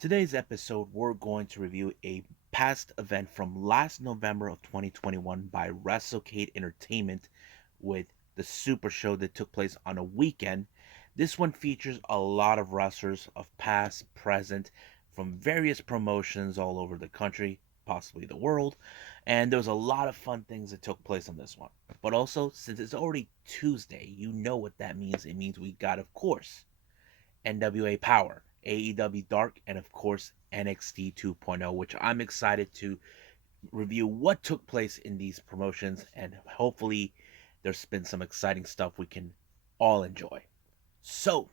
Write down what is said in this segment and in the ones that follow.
Today's episode, we're going to review a past event from last November of 2021 by WrestleCade Entertainment with the Super Show that took place on a weekend. This one features a lot of wrestlers of past, present, from various promotions all over the country, possibly the world, and there was a lot of fun things that took place on this one. But also, since it's already Tuesday, you know what that means. It means we got, of course, NWA Powerrr, AEW Dark, and of course NXT 2.0, which I'm excited to review what took place in these promotions, and hopefully there's been some exciting stuff we can all enjoy. So,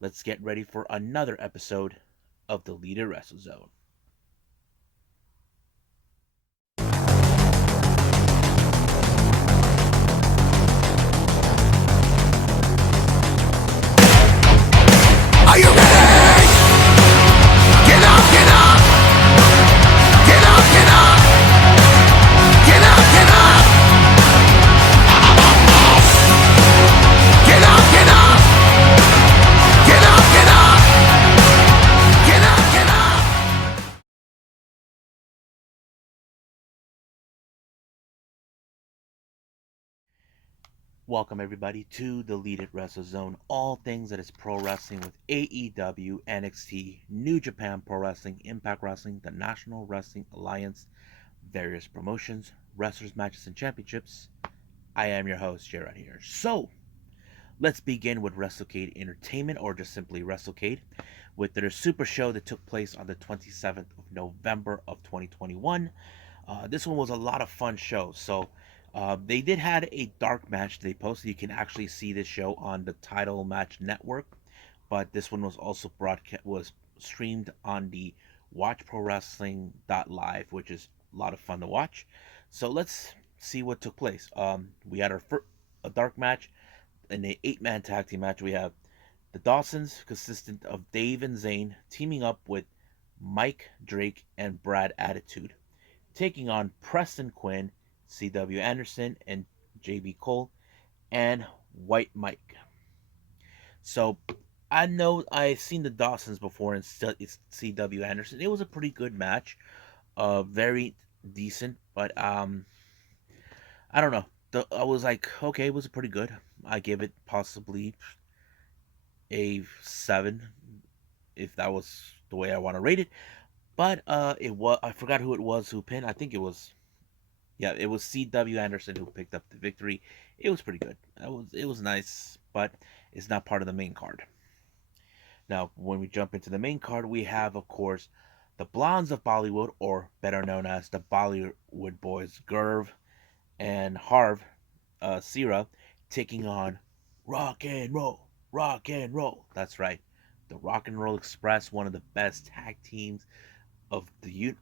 let's get ready for another episode of the Leader Wrestle Zone. Are you ready? Get up, get up! Get up, get up! Get up, get up! Get up, get up! Get up, get up! Get up, get up! Welcome everybody to the Lead Wrestle Zone, all things that is pro wrestling with AEW, NXT, New Japan Pro Wrestling, Impact Wrestling, the National Wrestling Alliance, various promotions, wrestlers, matches, and championships. I am your host, Jared here. So, let's begin with WrestleCade Entertainment, or just simply WrestleCade, with their super show that took place on the 27th of November of 2021. This one was a lot of fun show. So, they did had a dark match they posted. You can actually see this show on the Title Match Network, but this one was also streamed on the Watch Pro Wrestling Live, which is a lot of fun to watch. So let's see what took place. We had a dark match in an 8-man tag team match. We have the Dawsons, consistent of Dave and Zane, teaming up with Mike Drake and Brad Attitude, taking on Preston Quinn, C.W. Anderson, and J.B. Cole, and White Mike. So I know I've seen the Dawsons before, and still it's C.W. Anderson. It was a pretty good match, very decent, but I don't know. I was like, okay, it was pretty good. I give it possibly a 7, if that was the way I want to rate it. But it was, I forgot who it was who pinned. I think it was, yeah, it was C.W. Anderson who picked up the victory. It was pretty good. It was nice, but it's not part of the main card. Now, when we jump into the main card, we have, of course, the Blondes of Bollywood, or better known as the Bollywood Boys, Gurv and Harv Sira, taking on Rock and Roll, Rock and Roll. That's right, the Rock and Roll Express, one of the best tag teams of the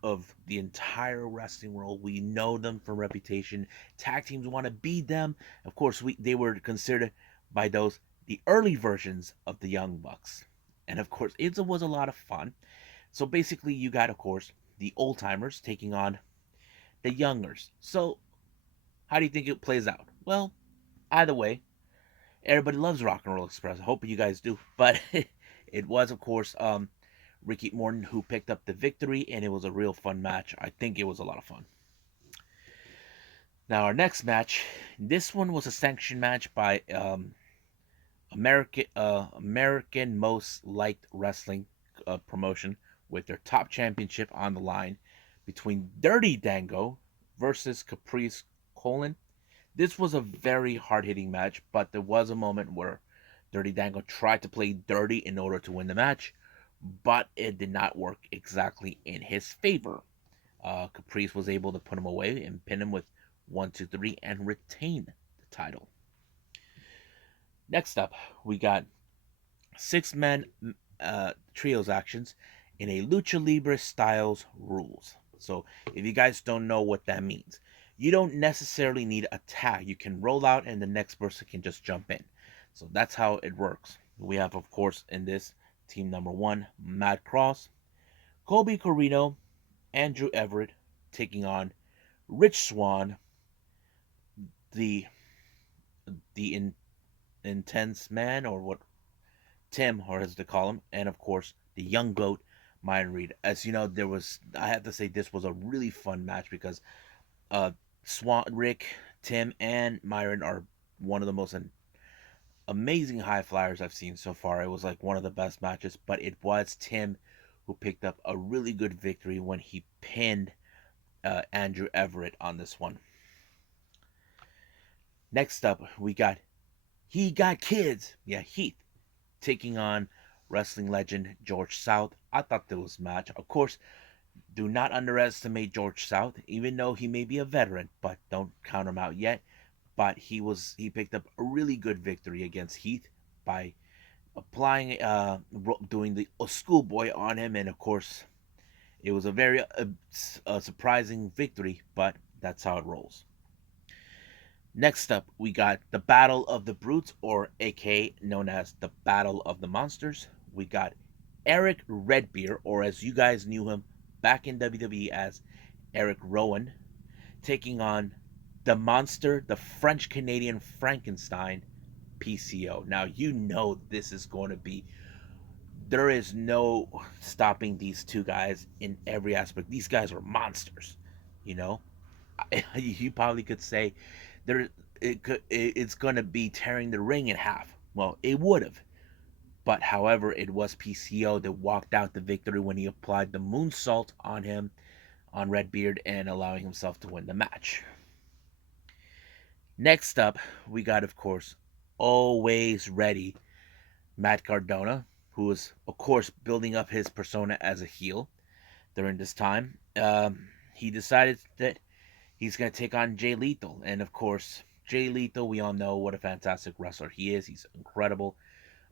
entire wrestling world. We know them for reputation. Tag teams want to beat them. Of course, they were considered by those the early versions of the Young Bucks, and of course, it was a lot of fun. So basically, you got, of course, the old timers taking on the youngers. So how do you think it plays out? Well, either way, everybody loves Rock and Roll Express. I hope you guys do. But it was, of course, Ricky Morton who picked up the victory, and it was a real fun match. I think it was a lot of fun. Now, our next match, this one was a sanctioned match by American Most Liked Wrestling promotion, with their top championship on the line between Dirty Dango versus Caprice Colon. This was a very hard hitting match, but there was a moment where Dirty Dango tried to play dirty in order to win the match, but it did not work exactly in his favor. Caprice was able to put him away and pin him with 1, 2, 3 and retain the title. Next up, we got 6-man trios actions in a Lucha Libre Styles rules. So, if you guys don't know what that means, you don't necessarily need a tag. You can roll out and the next person can just jump in. So that's how it works. We have, of course, in this team number 1, Matt Cross, Colby Corino, Andrew Everett taking on Rich Swan, the intense man, or what Tim, or as they call him, and of course the young goat Myron Reed. As you know, I have to say this was a really fun match because uh Swan Rick, Tim, and Myron are one of the most amazing high flyers I've seen so far. It was like one of the best matches, but it was Tim who picked up a really good victory when he pinned Andrew Everett on this one. Next up, we got He Got Kids. Yeah, Heath taking on wrestling legend George South. I thought this was a match. Of course, do not underestimate George South, even though he may be a veteran, but don't count him out yet. But he picked up a really good victory against Heath by applying doing the schoolboy on him, and of course it was a very surprising victory, but that's how it rolls. Next up, we got the Battle of the Brutes, or aka known as the Battle of the Monsters. We got Eric Redbeard, or as you guys knew him back in WWE as Eric Rowan, taking on the monster, the French Canadian Frankenstein, PCO. Now, you know this is going to be, there is no stopping these two guys in every aspect. These guys are monsters, you know? You probably could say there it's going to be tearing the ring in half. Well, it would have. But however, it was PCO that walked out the victory when he applied the moonsault on him, on Redbeard, and allowing himself to win the match. Next up, we got, of course, always ready, Matt Cardona, who was, of course, building up his persona as a heel during this time. He decided that he's going to take on Jay Lethal. And, of course, Jay Lethal, we all know what a fantastic wrestler he is. He's incredible.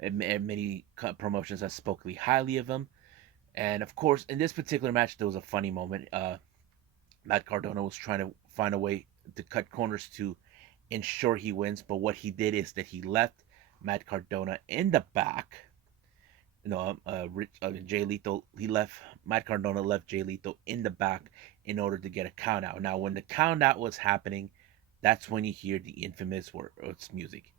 And many promotions have spoken highly of him. And, of course, in this particular match, there was a funny moment. Matt Cardona was trying to find a way to cut corners to ensure he wins. But what he did is that he left Matt Cardona in the back. Jay Lethal, Matt Cardona left Jay Lethal in the back in order to get a count out. Now, when the count out was happening, that's when you hear the infamous words music.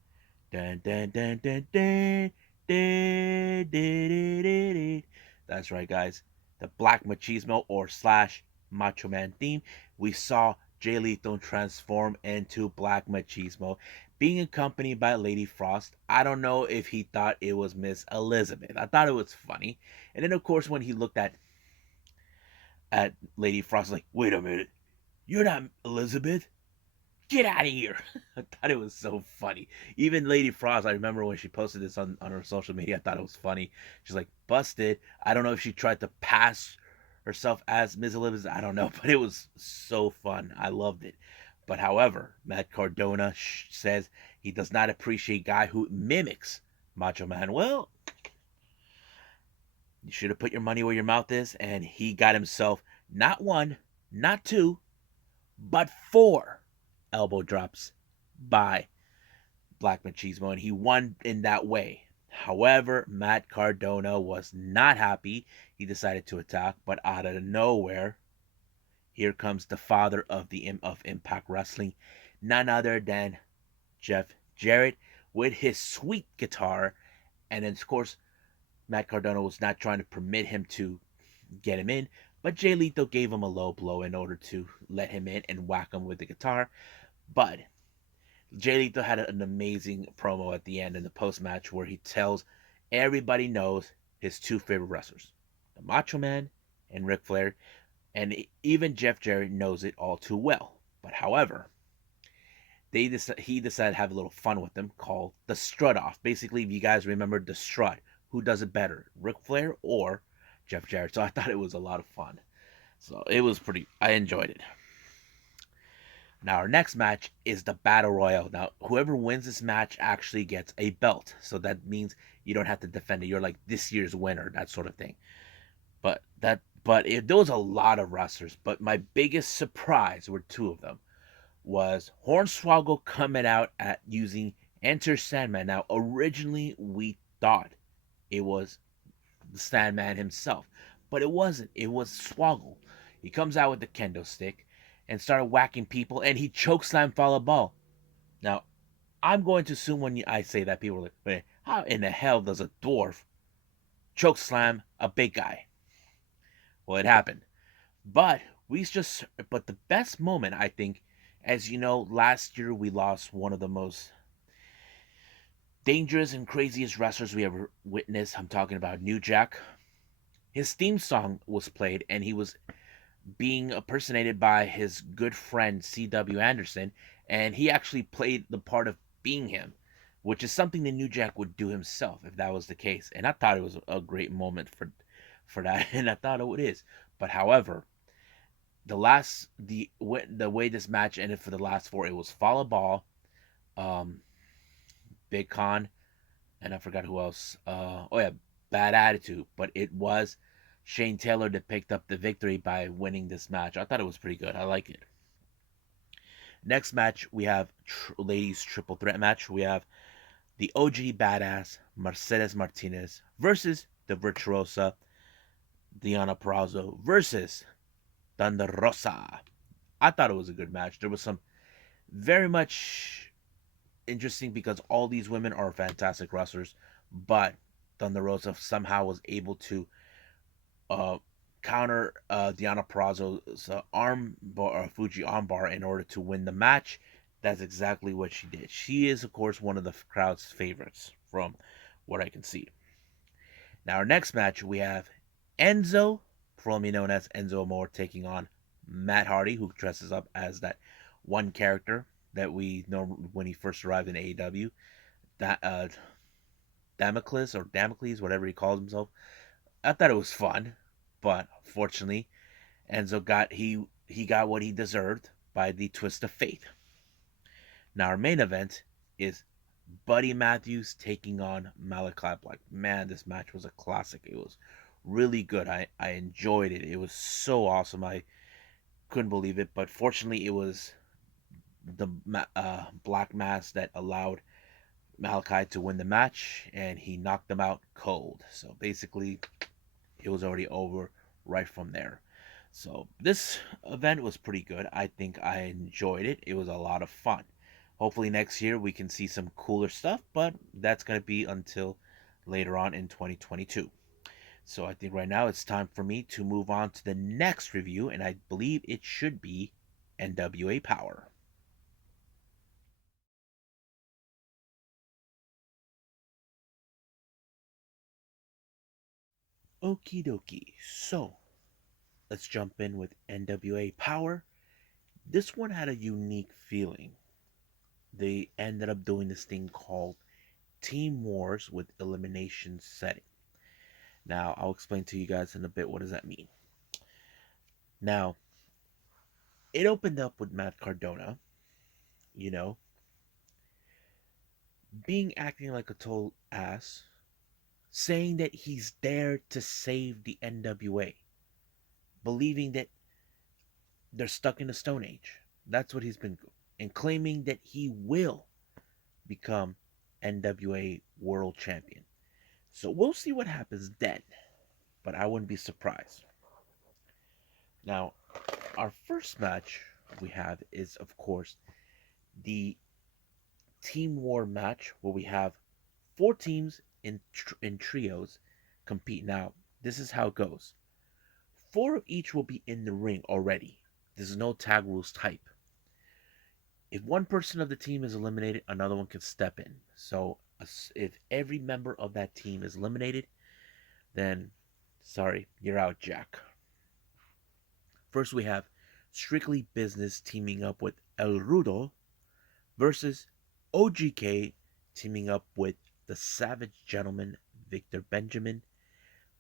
Dun, dun, dun, dun, dun, dun, dun, dun, dun, dun. That's right, guys. The Black Machismo or slash Macho Man theme. We saw Jay Lethal transform into Black Machismo, being accompanied by Lady Frost. I don't know if he thought it was Miss Elizabeth. I thought it was funny. And then, of course, when he looked at Lady Frost, like, wait a minute, you're not Elizabeth. Get out of here. I thought it was so funny. Even Lady Frost, I remember when she posted this on her social media, I thought it was funny. She's like, busted. I don't know if she tried to pass herself as Ms. Elizabeth. I don't know, but it was so fun. I loved it. But however, Matt Cardona says he does not appreciate a guy who mimics Macho Man. Well, you should have put your money where your mouth is, and he got himself not one, not two, but four elbow drops by Black Machismo, and he won in that way. However, Matt Cardona was not happy. He decided to attack, but out of nowhere, here comes the father of Impact Wrestling, none other than Jeff Jarrett with his sweet guitar. And then, of course, Matt Cardona was not trying to permit him to get him in, but Jay Lethal gave him a low blow in order to let him in and whack him with the guitar. But Jay Lethal had an amazing promo at the end in the post match where he tells everybody knows his two favorite wrestlers, the Macho Man and Ric Flair, and even Jeff Jarrett knows it all too well. But however, he decided to have a little fun with them called the Strut Off. Basically, if you guys remember the Strut, who does it better, Ric Flair or Jeff Jarrett? So I thought it was a lot of fun. So it was I enjoyed it. Now, our next match is the Battle Royal. Now, whoever wins this match actually gets a belt. So that means you don't have to defend it. You're like this year's winner, that sort of thing. There was a lot of wrestlers. But my biggest surprise were two of them. Was Hornswoggle coming out at using Enter Sandman. Now, originally we thought it was the Sandman himself, but it wasn't. It was Swoggle. He comes out with the kendo stick and started whacking people, and he chokeslammed Fallah Ball. Now, I'm going to assume when I say that, people are like, "Wait, how in the hell does a dwarf chokeslam a big guy?" Well, it happened. But but the best moment, I think, as you know, last year we lost one of the most dangerous and craziest wrestlers we ever witnessed. I'm talking about New Jack. His theme song was played, and he was being impersonated by his good friend C.W. Anderson, and he actually played the part of being him, which is something that New Jack would do himself if that was the case. And I thought it was a great moment for that, and I thought it is. But however, the way this match ended for the last four, it was Fallah Ball, um, Big Con, and I forgot who else. Oh yeah, Bad Attitude. But it was Shane Taylor that picked up the victory by winning this match. I thought it was pretty good. I like it. Next match we have ladies triple threat match. We have the OG badass Mercedes Martinez versus the virtuosa Diana Perazzo versus Thunder Rosa. I thought it was a good match. There was some very much interesting because all these women are fantastic wrestlers, but Thunder Rosa somehow was able to uh, counter Diana Perazzo's arm bar, Fuji armbar in order to win the match. That's exactly what she did. She is, of course, one of the crowd's favorites from what I can see. Now, our next match, we have Enzo, formerly known as Enzo Amore, taking on Matt Hardy, who dresses up as that one character that we know when he first arrived in AEW. That Damocles, whatever he calls himself. I thought it was fun, but fortunately, Enzo he got what he deserved by the twist of fate. Now our main event is Buddy Matthews taking on Malachi Black. Man, this match was a classic. It was really good. I enjoyed it. It was so awesome. I couldn't believe it, but fortunately, it was the Black Mass that allowed Malachi to win the match, and he knocked them out cold. So basically, it was already over right from there. So this event was pretty good. I think I enjoyed it. It was a lot of fun. Hopefully next year we can see some cooler stuff, but that's going to be until later on in 2022. So I think right now it's time for me to move on to the next review, and I believe it should be NWA Powerrr. Okie dokie. So let's jump in with NWA Powerrr. This one had a unique feeling. They ended up doing this thing called Team Wars with elimination setting. Now, I'll explain to you guys in a bit what does that mean. Now, it opened up with Matt Cardona, you know, being acting like a total ass, saying that he's there to save the NWA, believing that they're stuck in the Stone Age. That's what he's been, and claiming that he will become NWA World Champion. So we'll see what happens then, but I wouldn't be surprised. Now, our first match we have is, of course, the Team War match where we have four teams in trios compete. Now, this is how it goes. Four of each will be in the ring already. There's no tag rules type. If one person of the team is eliminated, another one can step in. So if every member of that team is eliminated, then sorry, you're out, Jack. First, we have Strictly Business teaming up with El Rudo versus OGK teaming up with the Savage Gentleman Victor Benjamin.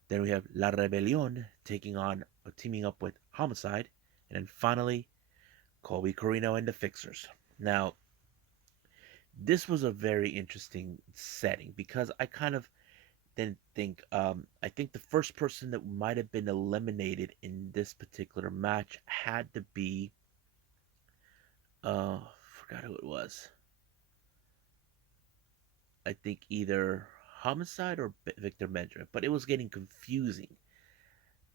Then we have La Rebelión teaming up with Homicide, and then finally Colby Corino and the Fixers. Now, this was a very interesting setting because I kind of didn't think. I think the first person that might have been eliminated in this particular match had to be. Forgot who it was. I think either Homicide or Victor Benjamin, but it was getting confusing.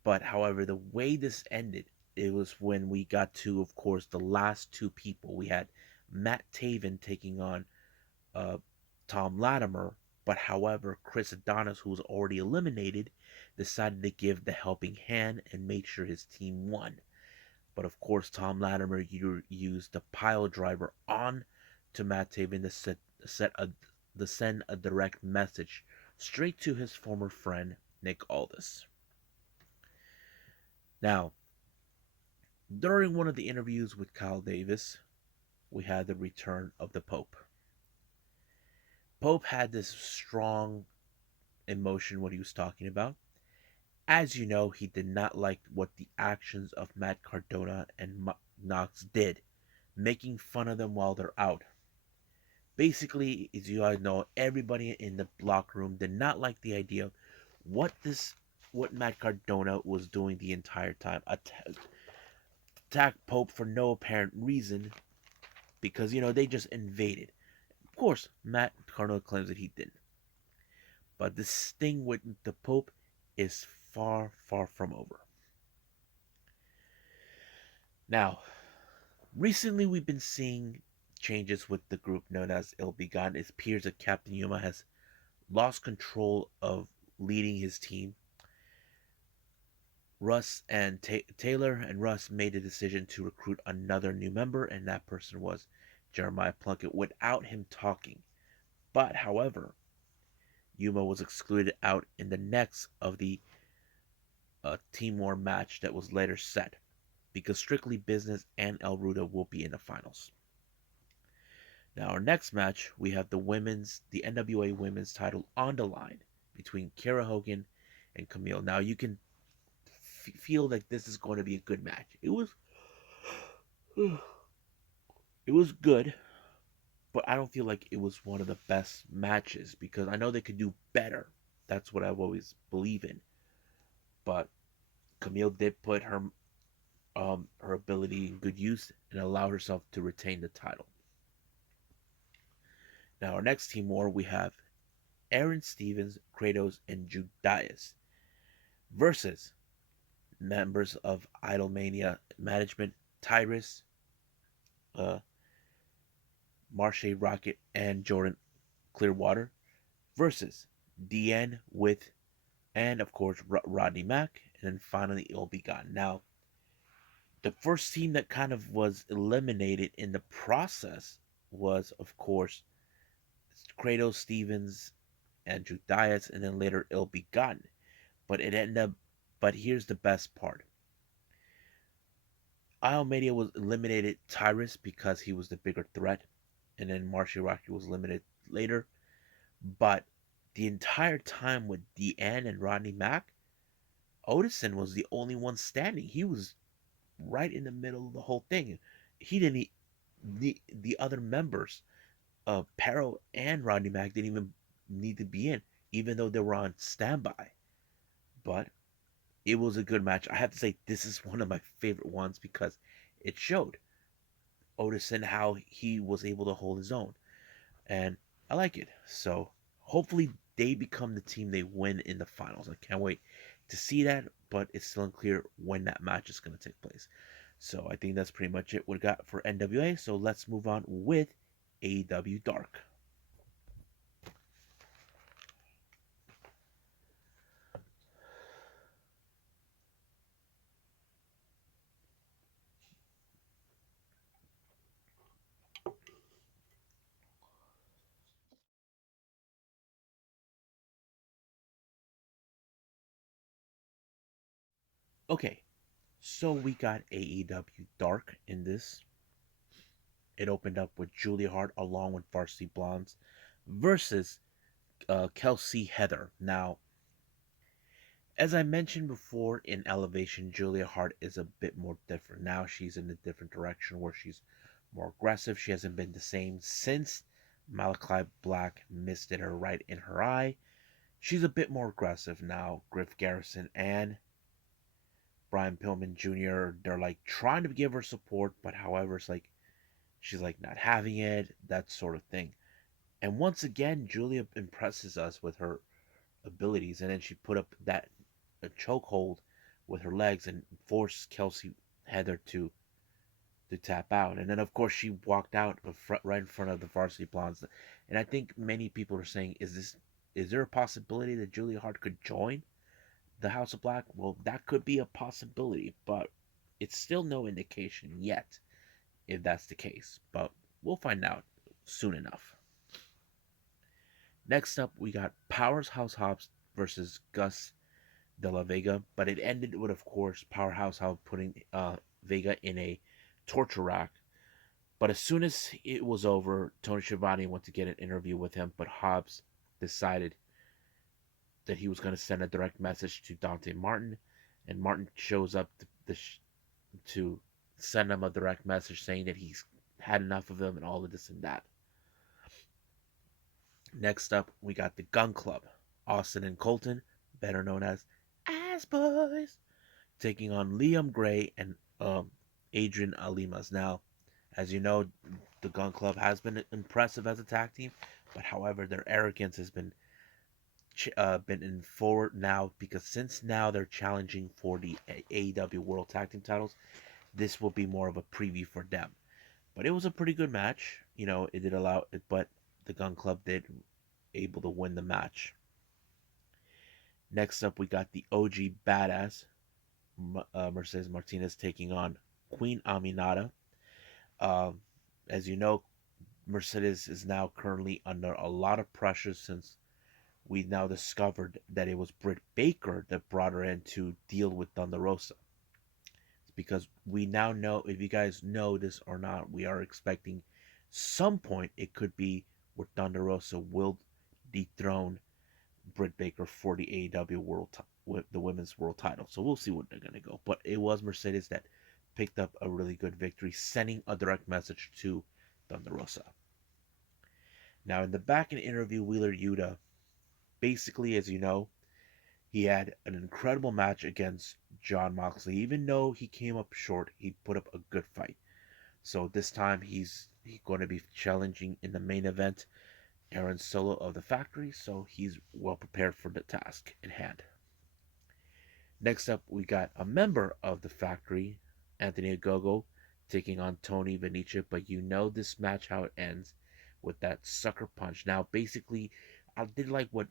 But however, the way this ended, it was when we got to, of course, the last two people. We had Matt Taven taking on uh, Tom Latimer, But however, Chris Adonis, who was already eliminated, decided to give the helping hand and make sure his team won. But of course, Tom Latimer used the pile driver on to Matt Taven to send a direct message straight to his former friend Nick Aldis. Now, during one of the interviews with Kyle Davis, we had the return of the Pope. Pope had this strong emotion what he was talking about. As you know, he did not like what the actions of Matt Cardona and Knox did, making fun of them while they're out. Basically, as you guys know, everybody in the locker room did not like the idea of what Matt Cardona was doing the entire time. Attack Pope for no apparent reason because they just invaded. Of course, Matt Cardona claims that he didn't. But this thing with the Pope is far, far from over. Now, recently we've been seeing changes with the group known as Il Begotten. It appears that Captain Yuma has lost control of leading his team. Russ and Taylor and Russ made a decision to recruit another new member, and that person was Jeremiah Plunkett without him talking. But, however, Yuma was excluded out in the next of the Team War match that was later set because Strictly Business and El Rudo will be in the finals. Now, our next match, we have the NWA Women's title on the line between Kara Hogan and Camille. Now, you can feel like this is going to be a good match. It was good, but I don't feel like it was one of the best matches because I know they could do better. That's what I've always believe in. But Camille did put her ability in good use and allow herself to retain the title. Now, our next team war, we have Aaron Stevens, Kratos, and Judias versus members of Idolmania Management, Tyrus, uh, Marche Rocket, and Jordan Clearwater versus DN with, and of course, Rodney Mack, and then finally Il Begotten. Now, the first team that kind of was eliminated in the process was, of course, Kratos, Stevens, and Judias, and then later Il Begotten. But it ended up. But here's the best part. Iomania was eliminated Tyrus because he was the bigger threat, and then Marshall Rocky was eliminated later. But the entire time with Deanne and Rodney Mack, Odison was the only one standing. He was right in the middle of the whole thing. He didn't. The other members, Perro and Rodney Mack, didn't even need to be in, even though they were on standby. But it was a good match. I have to say, this is one of my favorite ones because it showed Odison how he was able to hold his own. And I like it. So hopefully they become the team they win in the finals. I can't wait to see that, but it's still unclear when that match is going to take place. So I think that's pretty much it we got for NWA. So let's move on with AEW Dark. Okay, so we got AEW Dark in this. It opened up with Julia Hart along with Varsity Blondes versus Kelsey Heather. Now, as I mentioned before in Elevation, Julia Hart is a bit more different. Now she's in a different direction where she's more aggressive. She hasn't been the same since Malachi Black misted her right in her eye. She's a bit more aggressive now. Griff Garrison and Brian Pillman Jr., they're like trying to give her support, but however, it's like she's like not having it, that sort of thing. And once again, Julia impresses us with her abilities, and then she put up that a chokehold with her legs and forced Kelsey Heather to tap out. And then of course she walked out right in front of the Varsity Blondes. And I think many people are saying, is this is there a possibility that Julia Hart could join the House of Black? Well, that could be a possibility, but it's still no indication yet if that's the case. But we'll find out soon enough. Next up, we got Powerhouse Hobbs versus Gus de la Vega, but it ended with, of course, Powerhouse Hobbs putting Vega in a torture rack. But as soon as it was over, Tony Schiavone went to get an interview with him, but Hobbs decided that he was going to send a direct message to Dante Martin, and Martin shows up to send him a direct message saying that he's had enough of him and all of this and that. Next up, we got the Gun Club, Austin and Colton, better known as Ass Boys, taking on Liam Gray and Adrian Alimas. Now, as you know, the Gun Club has been impressive as a tag team, but however, their arrogance has been in forward now because since now they're challenging for the AEW World Tag Team titles, this will be more of a preview for them. But it was a pretty good match. You know, it did allow it, but the Gun Club did able to win the match. Next up, we got the OG Badass Mercedes Martinez taking on Queen Aminata. Um, as you know, Mercedes is now currently under a lot of pressure since we now discovered that it was Britt Baker that brought her in to deal with Thunder Rosa. It's because we now know, if you guys know this or not, we are expecting some point it could be where Thunder Rosa will dethrone Britt Baker for the AEW the women's world title. So we'll see what they're gonna go. But it was Mercedes that picked up a really good victory, sending a direct message to Thunder Rosa. Now in the back in the interview, Wheeler Yuta, basically, as you know, he had an incredible match against John Moxley. Even though he came up short, he put up a good fight. So this time he's going to be challenging in the main event Aaron Solo of the Factory, so he's well prepared for the task in hand. Next up, we got a member of the Factory, Anthony Ogogo, taking on Tony Vanicha, but you know this match how it ends with that sucker punch. Now, basically, I did like what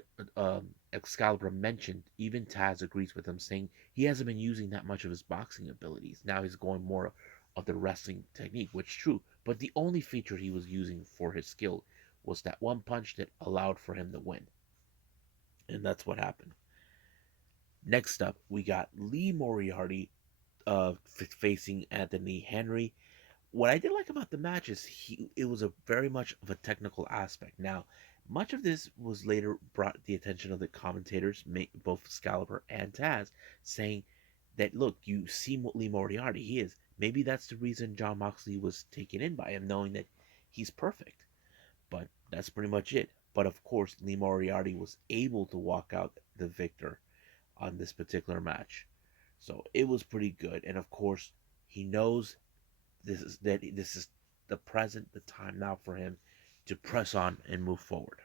Excalibur mentioned. Even Taz agrees with him, saying he hasn't been using that much of his boxing abilities. Now he's going more of the wrestling technique, which is true. But the only feature he was using for his skill was that one punch that allowed for him to win. And that's what happened. Next up, we got Lee Moriarty facing Anthony Henry. What I did like about the match is it was a very much of a technical aspect. Now, much of this was later brought to the attention of the commentators, both Excalibur and Taz, saying that look, you see Lee Moriarty, he is. Maybe that's the reason John Moxley was taken in by him, knowing that he's perfect. But that's pretty much it. But of course, Lee Moriarty was able to walk out the victor on this particular match. So it was pretty good. And of course, he knows this is the present, the time now for him to press on and move forward.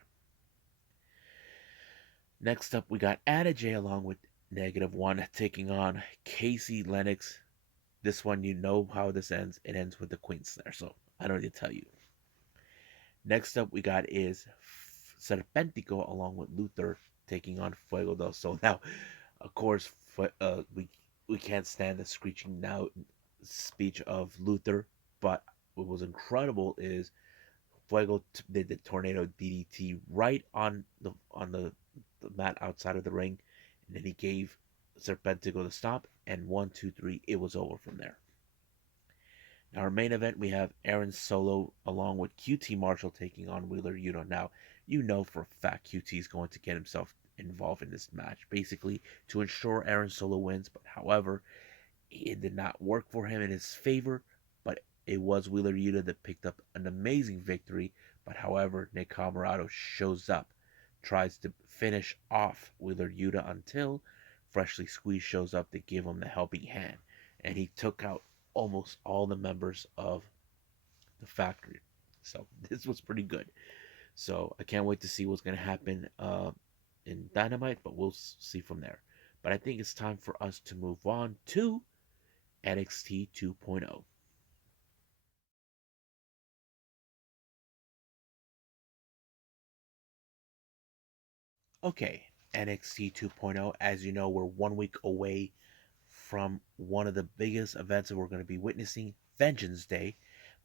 Next up, we got Anna Jay along with -1 taking on Casey Lennox. This one, you know how this ends. It ends with the Queen Snare, so I don't need to tell you. Next up, we got is Serpentico along with Luther taking on Fuego del Sol. Now, of course, we can't stand the screeching now speech of Luther, but what was incredible is Fuego did the tornado DDT right the mat outside of the ring, and then he gave Serpentico the stop, and 1, 2, 3, it was over from there. Now, our main event, we have Aaron Solo along with QT Marshall taking on Wheeler Yuta. Now, you know for a fact QT is going to get himself involved in this match, basically to ensure Aaron Solo wins. But however, it did not work for him in his favor. But it was Wheeler Yuta that picked up an amazing victory. But however, Nick Comoroto shows up, tries to finish off Wheeler Yuta until Freshly Squeezed shows up to give him the helping hand, and he took out almost all the members of the Factory. So this was pretty good. So I can't wait to see what's going to happen in Dynamite, but we'll see from there. But I think it's time for us to move on to NXT 2.0. Okay, NXT 2.0. As you know, we're 1 week away from one of the biggest events that we're going to be witnessing, Vengeance Day.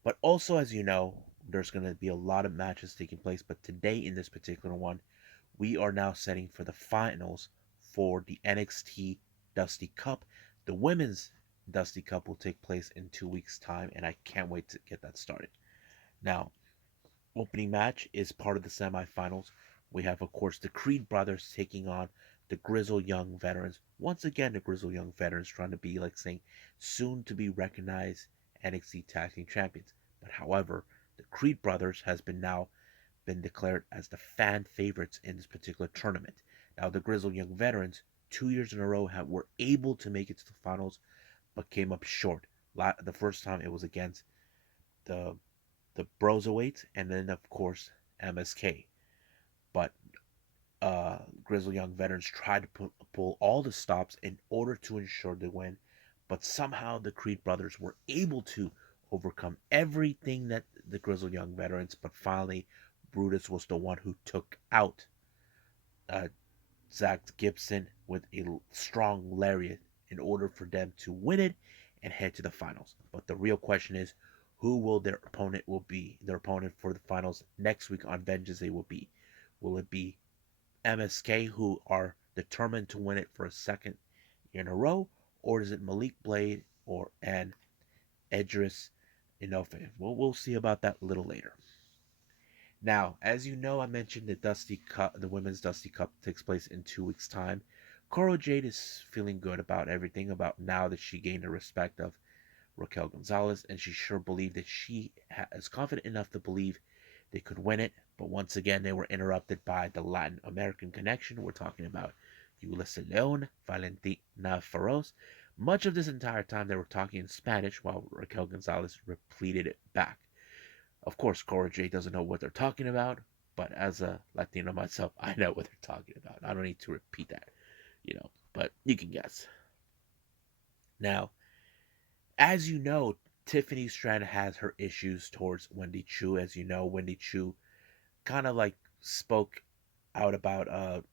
But also, as you know, there's going to be a lot of matches taking place. But today, in this particular one, we are now setting for the finals for the NXT Dusty Cup. The women's Dusty Cup will take place in 2 weeks' time, and I can't wait to get that started. Now, opening match is part of the semifinals. We have, of course, the Creed brothers taking on the Grizzled Young Veterans. Once again, the Grizzled Young Veterans trying to be like saying soon to be recognized NXT Tag Team Champions. But however, the Creed brothers has been declared as the fan favorites in this particular tournament. Now, the Grizzled Young Veterans, 2 years in a row, were able to make it to the finals, but came up short. The first time it was against the the Broserweights, and then of course MSK. But Grizzled Young Veterans tried to pull all the stops in order to ensure the win, but somehow the Creed brothers were able to overcome everything that the Grizzled Young Veterans. But finally, Brutus was the one who took out uh, Zach Gibson with a strong lariat in order for them to win it and head to the finals. But the real question is, who will their opponent will be? Their opponent for the finals next week on Vengeance Day will be. Will it be MSK, who are determined to win it for a second year in a row, or is it Malik Blade or and Edris Inoue? Well, we'll see about that a little later. Now, as you know, I mentioned the Dusty Cup, the Women's Dusty Cup takes place in 2 weeks' time. Coral Jade is feeling good about everything, about now that she gained the respect of Raquel Gonzalez, and she sure believed that she is confident enough to believe they could win it. But once again, they were interrupted by the Latin American connection. We're talking about Ulysses Leon, Valentina Feroz. Much of this entire time, they were talking in Spanish while Raquel Gonzalez repeated it back. Of course, Cora J doesn't know what they're talking about, but as a Latino myself, I know what they're talking about. I don't need to repeat that, but you can guess. Now, as you know, Tiffany Strand has her issues towards Wendy Chu. As you know, Wendy Chu kind of like spoke out about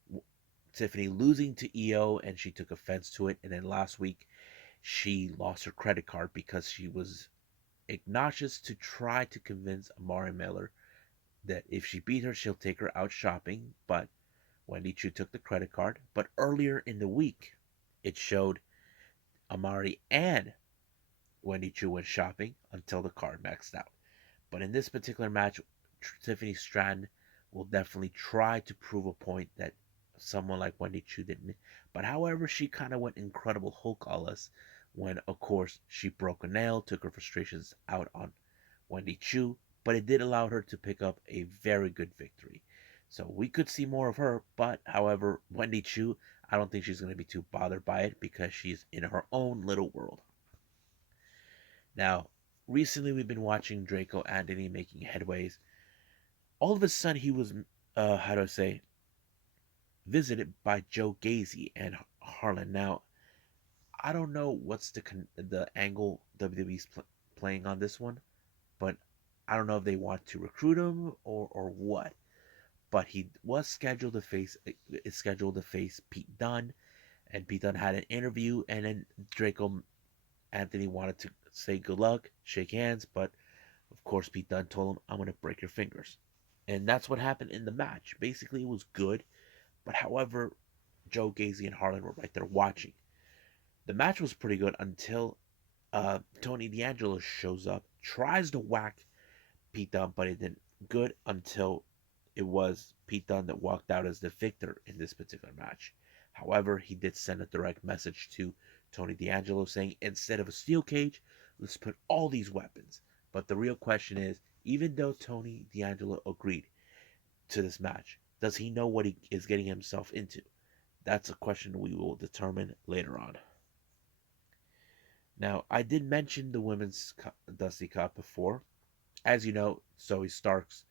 Tiffany losing to EO, and she took offense to it. And then last week, she lost her credit card because she was obnoxious to try to convince Amari Miller that if she beat her, she'll take her out shopping. But Wendy Chu took the credit card. But earlier in the week, it showed Amari and Wendy Chu went shopping until the card maxed out. But in this particular match, Tiffany Stratton will definitely try to prove a point that someone like Wendy Chu didn't. But however, she kind of went Incredible Hulk on us when, of course, she broke a nail, took her frustrations out on Wendy Chu, but it did allow her to pick up a very good victory. So we could see more of her, but however, Wendy Chu, I don't think she's going to be too bothered by it because she's in her own little world. Now, recently we've been watching Draco Anthony making headways. All of a sudden, he was, how do I say, visited by Joe Gacy and Harlan. Now, I don't know what's the angle WWE's playing on this one, but I don't know if they want to recruit him or what. But he was scheduled to face Pete Dunne, and Pete Dunne had an interview, and then Draco Anthony wanted to say good luck, shake hands, but of course Pete Dunne told him, "I'm gonna break your fingers," and that's what happened in the match. Basically, it was good, but however, Joe Gacy and Harlan were right there watching. The match was pretty good until Tony D'Angelo shows up, tries to whack Pete Dunne, but it didn't. Good until it was Pete Dunne that walked out as the victor in this particular match. However, he did send a direct message to Tony D'Angelo saying, instead of a steel cage, let's put all these weapons. But the real question is, even though Tony D'Angelo agreed to this match, does he know what he is getting himself into? That's a question we will determine later on. Now, I did mention the women's Dusty Cup before. As you know, Zoe Stark's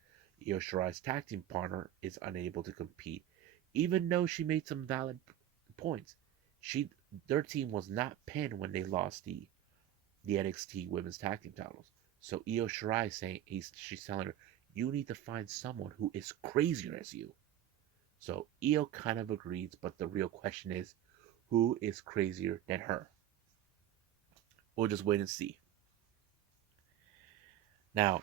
Io Shirai's tag team partner is unable to compete, even though she made some valid points. She Their team was not pinned when they lost the NXT Women's Tag Team titles. So Io Shirai she's telling her, you need to find someone who is crazier as you. So Io kind of agrees, but the real question is, who is crazier than her? We'll just wait and see. Now,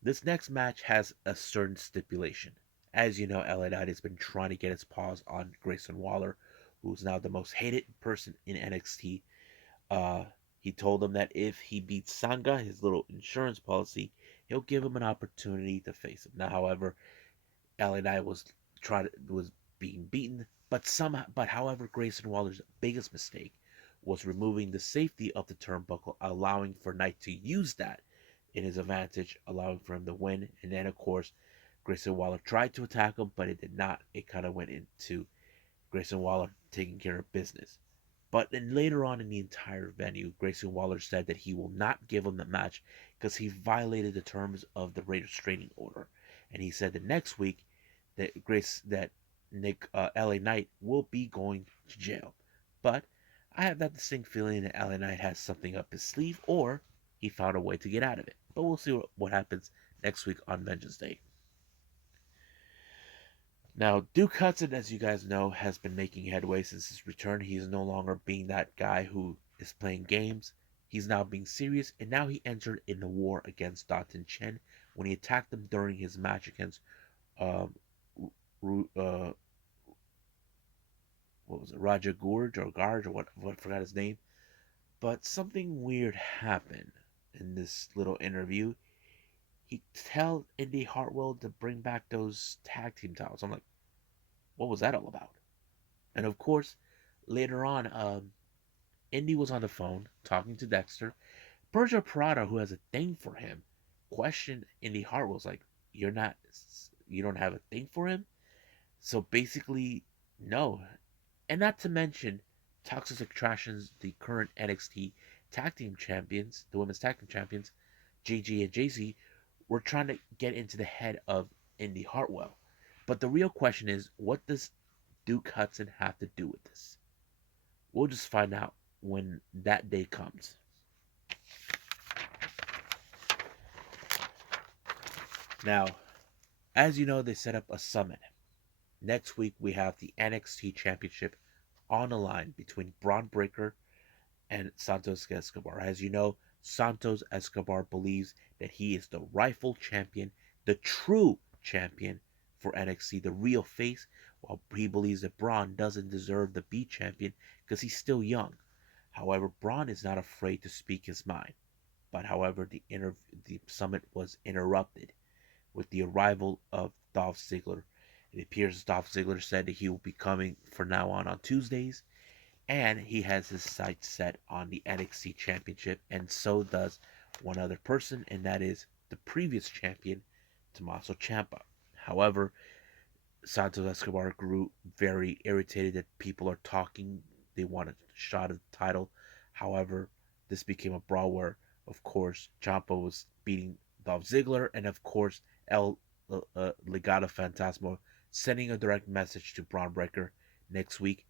this next match has a certain stipulation. As you know, LA Knight has been trying to get his paws on Grayson Waller, who's now the most hated person in NXT. Uh, he told him that if he beats Sanga, his little insurance policy, he'll give him an opportunity to face him. Now, however, LA Knight was being beaten, but however, Grayson Waller's biggest mistake was removing the safety of the turnbuckle, allowing for Knight to use that in his advantage, allowing for him to win. And then, of course, Grayson Waller tried to attack him, but it did not. It kind of went into Grayson Waller taking care of business. But then later on in the entire venue, Grayson Waller said that he will not give him the match because he violated the terms of the restraining order. And he said that next week that Nick LA Knight will be going to jail. But I have that distinct feeling that LA Knight has something up his sleeve, or he found a way to get out of it. But we'll see what happens next week on Vengeance Day. Now, Duke Hudson, as you guys know, has been making headway since his return. He is no longer being that guy who is playing games. He's now being serious, and now he entered in the war against Dotun Chen when he attacked him during his match against um, uh, what was it, Raja Gorge or Garge or what I forgot his name. But something weird happened in this little interview. He tell Indy Hartwell to bring back those tag team titles. I'm like, what was that all about? And of course, later on, Indy was on the phone talking to Dexter. Persia Parada, who has a thing for him, questioned Indy Hartwell's like, you don't have a thing for him? So basically, no. And not to mention, Toxic Attractions, the current NXT tag team champions, the women's tag team champions, JG and JC, were trying to get into the head of Indy Hartwell. But the real question is, what does Duke Hudson have to do with this? We'll just find out when that day comes. Now, as you know, they set up a summit. Next week, we have the NXT Championship on the line between Braun Breaker and Santos Escobar. As you know, Santos Escobar believes that he is the rightful champion, the true champion for NXT, the real face, while he believes that Braun doesn't deserve to be champion because he's still young. However, Braun is not afraid to speak his mind. But however, the summit was interrupted with the arrival of Dolph Ziggler. It appears Dolph Ziggler said that he will be coming from now on Tuesdays, and he has his sights set on the NXT Championship, and so does one other person, and that is the previous champion, Tommaso Ciampa. However, Santos Escobar grew very irritated that people are talking. They want a shot at the title. However, this became a brawl where, of course, Ciampa was beating Dolph Ziggler, and of course, El Legado Fantasma sending a direct message to Braun Breaker next week.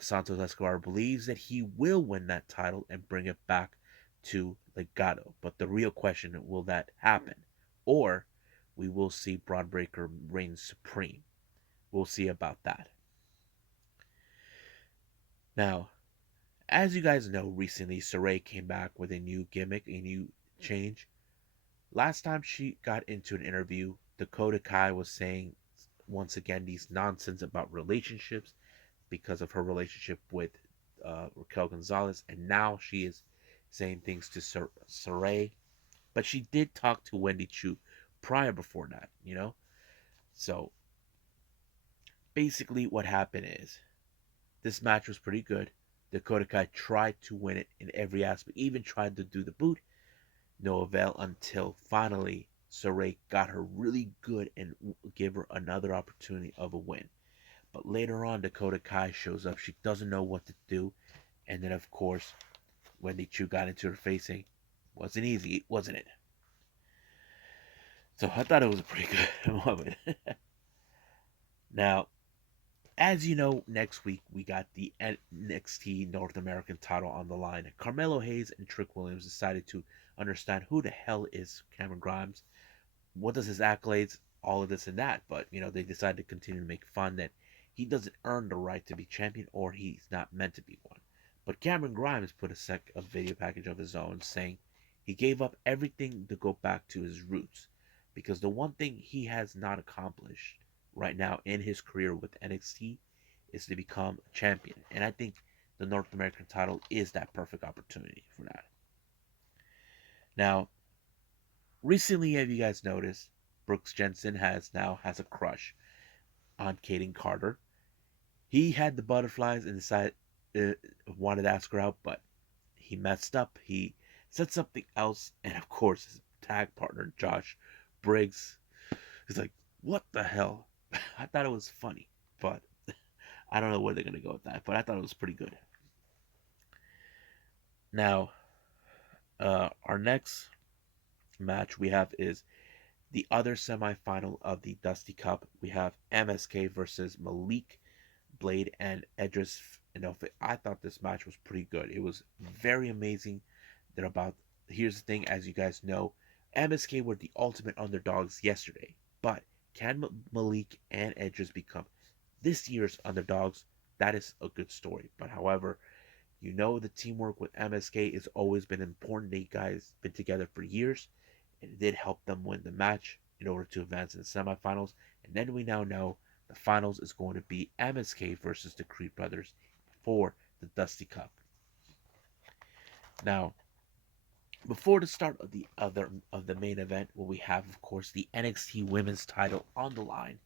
Santos Escobar believes that he will win that title and bring it back to Legado. But the real question, will that happen? Or we will see Braun Breaker reign supreme. We'll see about that. Now, as you guys know, recently Saray came back with a new gimmick, a new change. Last time she got into an interview, Dakota Kai was saying once again these nonsense about relationships because of her relationship with Raquel Gonzalez, and now she is saying things to Saray. But she did talk to Wendy Chu prior before that, you know? So basically, what happened is this match was pretty good. Dakota Kai tried to win it in every aspect, even tried to do the boot. No avail until finally Saray got her really good and gave her another opportunity of a win. But later on, Dakota Kai shows up. She doesn't know what to do. And then, of course, Wendy Chu got into her facing. Wasn't easy, wasn't it? So I thought it was a pretty good moment. Now, as you know, next week we got the NXT North American title on the line. Carmelo Hayes and Trick Williams decided to understand who the hell is Cameron Grimes. What does his accolades? all of this and that, but they decided to continue to make fun that he doesn't earn the right to be champion or he's not meant to be one. But Cameron Grimes put a video package of his own saying he gave up everything to go back to his roots because the one thing he has not accomplished right now in his career with NXT is to become a champion. And I think the North American title is that perfect opportunity for that. Now, recently, have you guys noticed Brooks Jensen has a crush on Kaden Carter? He had the butterflies and decided uh, wanted to ask her out, but he messed up. He said something else, and of course, his tag partner Josh Briggs is like, "What the hell?" I thought it was funny, but I don't know where they're gonna go with that. But I thought it was pretty good. Now, our next match we have is the other semifinal of the Dusty Cup. We have MSK versus Malik Blade and Edris. I thought this match was pretty good. It was very amazing. They're about. Here's the thing, as you guys know, MSK were the ultimate underdogs yesterday. But can Malik and Edris become this year's underdogs? That is a good story. But however, the teamwork with MSK has always been important. They guys been together for years, and it did help them win the match in order to advance in the semifinals. And then we now know the finals is going to be MSK versus the Creed brothers for the Dusty Cup. Now, before the start of the main event, where we have, of course, the NXT Women's Title on the line,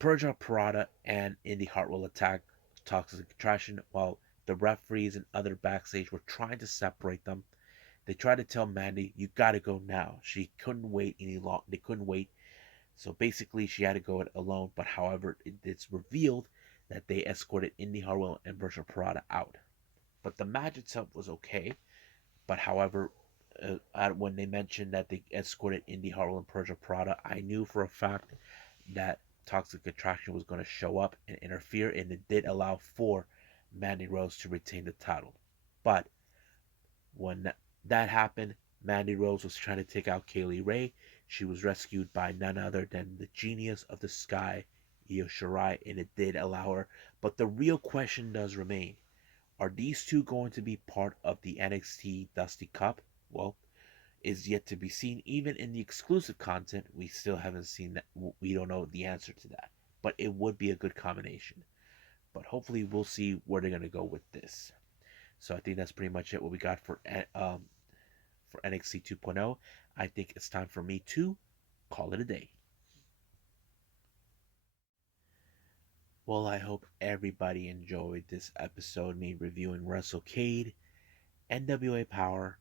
Persia Parada and Indy Hart will attack Toxic Attraction while the referees and other backstage were trying to separate them. They tried to tell Mandy, "You gotta go now." She couldn't wait any long. They couldn't wait, so basically she had to go it alone. But however, it's revealed that they escorted Indy Hartwell and Persia Parada out. But the match itself was okay. But however, when they mentioned that they escorted Indy Hartwell and Persia Parada, I knew for a fact that Toxic Attraction was going to show up and interfere, and it did allow for Mandy Rose to retain the title. But when that happened, Mandy Rose was trying to take out Kaylee Ray. She was rescued by none other than the genius of the sky, Io Shirai, and it did allow her. But the real question does remain. Are these two going to be part of the NXT Dusty Cup? Well, is yet to be seen. Even in the exclusive content, we still haven't seen that. We don't know the answer to that. But it would be a good combination. But hopefully, we'll see where they're going to go with this. So I think that's pretty much it. What we got for NXT 2.0. I think it's time for me to call it a day. Well, I hope everybody enjoyed this episode, me reviewing WrestleCade, NWA Powerrr,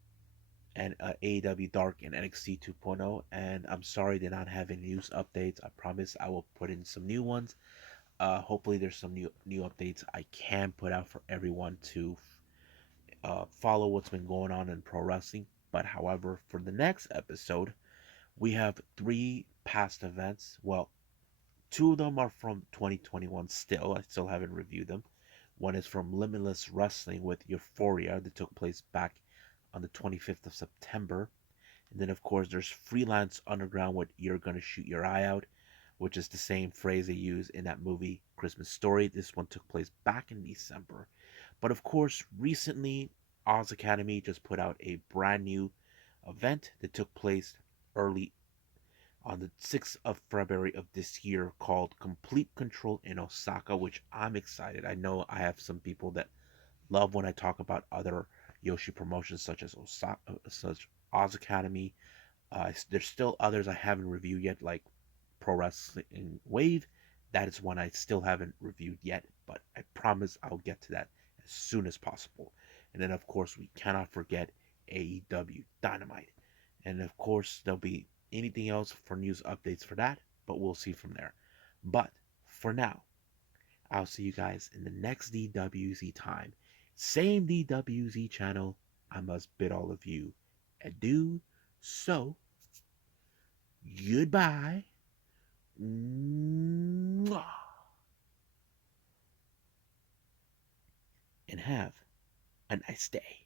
and AEW Dark and NXT 2.0. And I'm sorry to not have any news updates. I promise I will put in some new ones. Hopefully, there's some new updates I can put out for everyone to follow what's been going on in pro wrestling. But however, for the next episode, we have 3 past events. Well, 2 of them are from 2021 still. I still haven't reviewed them. One is from Limitless Wrestling with Euphoria that took place back on the 25th of September. And then, of course, there's Freelance Underground with You're Gonna Shoot Your Eye Out, which is the same phrase they use in that movie Christmas Story. This one took place back in December. But of course, recently, Oz Academy just put out a brand new event that took place early on the 6th of February of this year called Complete Control in Osaka, which I'm excited. I know I have some people that love when I talk about other Yoshi promotions such as such Oz Academy. There's still others I haven't reviewed yet, like Pro Wrestling Wave. That is one I still haven't reviewed yet, but I promise I'll get to that as soon as possible. And then, of course, we cannot forget AEW Dynamite. And of course, there'll be anything else for news updates for that, but we'll see from there. But for now, I'll see you guys in the next DWZ time. Same DWZ channel. I must bid all of you adieu. So, goodbye. Mwah. And have a nice day.